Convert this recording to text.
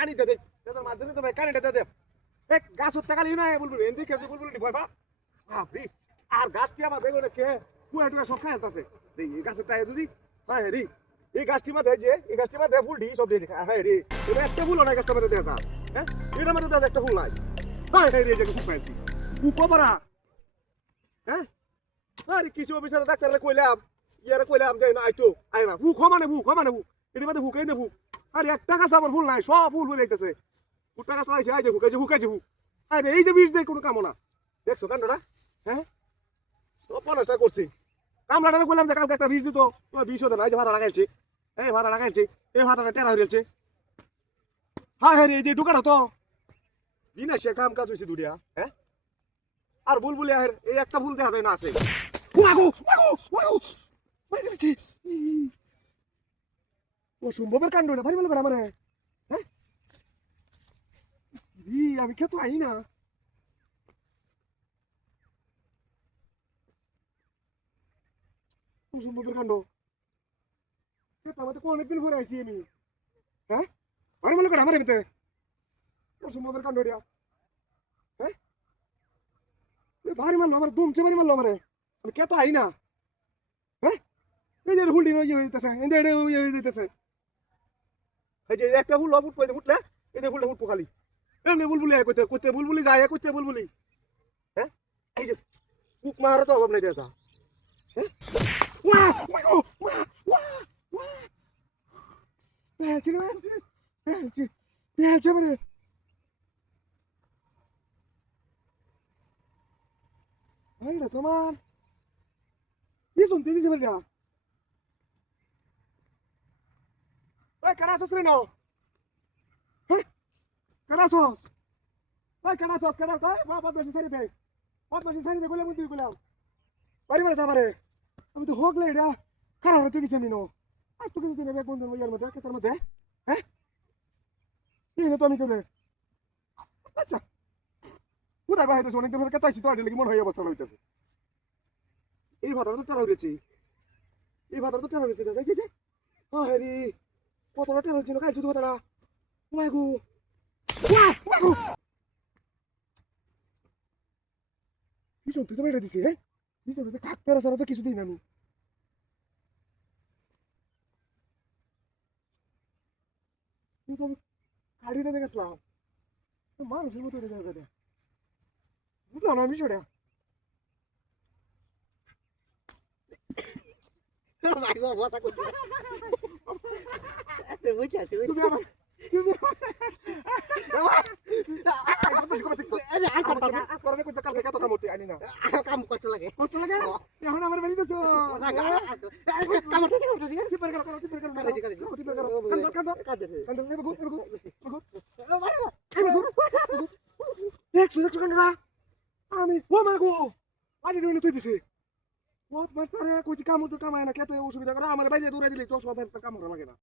কানি দে দে তোর মাঝে তো ভাই কানিটা দে দে এক গাছ হত্যা কালি না বুলবুল এন্দি কে বুলবুল দি ভয় পা বাপরে আর গাছটি আমার বেগুনে কে কুয়া টুয়া সব খাই আলতাছে দেই এই গাছে তাই যদি হ্যাঁ রে এই গাছটি মধ্যে যে এই গাছটি মধ্যে ফুল ডি সব দিয়ে দেখা হ্যাঁ রে এটা একটা ফুল না গাছটা মধ্যে দেখা হ্যাঁ এটা মধ্যে দেখা একটা ফুল নাই হ্যাঁ রে যে ফুল পাইছি কুকো পারা হ্যাঁ আরে কিছু অফিসার ডাক্তারলে কইলাম ইয়ারে কইলাম যে না আইতো আই না ভুক মানে ভুক এর মধ্যে ভুক এই দে ভুক আরে একটা গাছ আমার ফুল নাই সব ফুল হয়ে যাইতেছে ফুটটা গাছ লাগাইছে আই যে ভুক এই যে ভুক আরে এই যে বিষ দেয় কোনো কামো না দেখছো কাণ্ডটা হ্যাঁ তো 50টা করছি কামলাটা কইলাম যে কালকে একটা বিষ দিত তোমার বিষ হতো না এই যে ভাড়া লাগাইছে এই ভাড়া লাগাইছে এই ভাড়াটা টেরা হয়ে গেছে হ্যাঁ হ্যাঁ এই যে ঢুকানো তো বিনা সে কাম কাজ হয়েছে দুডিয়া হ্যাঁ আর বুলবুলি আর এই একটা ফুল দেখা যায় না আছে মাগো মাগো মাগো মাই দিছি ও সম্ভবের কাণ্ড না ভাই বলে বেড়া মানে হ্যাঁ আমি কে তো আই না ও সম্ভবের কাণ্ড আমাদের অনেকদিন ঘুরে আইসি আমি হ্যাঁ ভাই বলে বেড়া আমার এমনিতে ও সম্ভবের কাণ্ড এটা হ্যাঁ ভারী মারলো আমার দুমছে ভারী মারলো আমারে আমি কে তো আই না হ্যাঁ এই যে হুলডি ইয়ে হয়ে যেতেছে এই যে ইয়ে হয়ে যেতেছে এই যে একটা ফুল ফুট পয়তে ফুটলে এই যে ফুলটা ফুটবো খালি এমনি বুলবুলি আয় করতে করতে বুলবুলি যায় করতে বুলবুলি হ্যাঁ এই যে কুক মারও তো অভাব নাই দেখা হ্যাঁ ওয়া ওয়া ওয়া ওয়া পেয়েছি পেয়েছি পেয়েছি মানে এইটা তোমার কি শুনতে দিছে বলে ওই কারা আছস রে নাও হ্যাঁ কারা আছস ওই কারা আছস কারা কই বদমাশি সারি দে বলে মুই কইলাম বাড়ি মারা যাবারে আমি তো হোক লেডা কারা হরে তুই কিছু নিনো আর তুই কিছু দিনে বন্ধু ইয়ার মধ্যে কেতার মধ্যে হ্যাঁ এই না তো আমি কইলে আচ্ছা কোথায় বাইতে অনেক দিন কেতাইছি তো আইলে কি মন হয়ে অবস্থা হইতাছে এই ভাতাটা তো টারা হইছে এই ভাতাটা তো টারা হইছে যাইছে যে হ্যারি কতটা টারা হইছিল কাই শুধু ভাতাটা মাগো মাগো কি শুনতে তো বাইরে দিছে হ্যাঁ কি শুনতে কাকতার সারা তো কিছু দিই না আমি কিন্তু আমি গাড়িতে দেখেছিলাম মানুষের মতো এটা জায়গাটা বুঝলাম না আমি সেটা কাম কষ্ট লাগে এখন আমার বেরিয়ে গেছো আমি ও মাগো আরে তুই দিছে বহুত মারতারে কইছি কাম তো কামায় না কেতে অসুবিধা করে আমার বাইরে দৌড়াই দিলি তো সব কাম লাগে না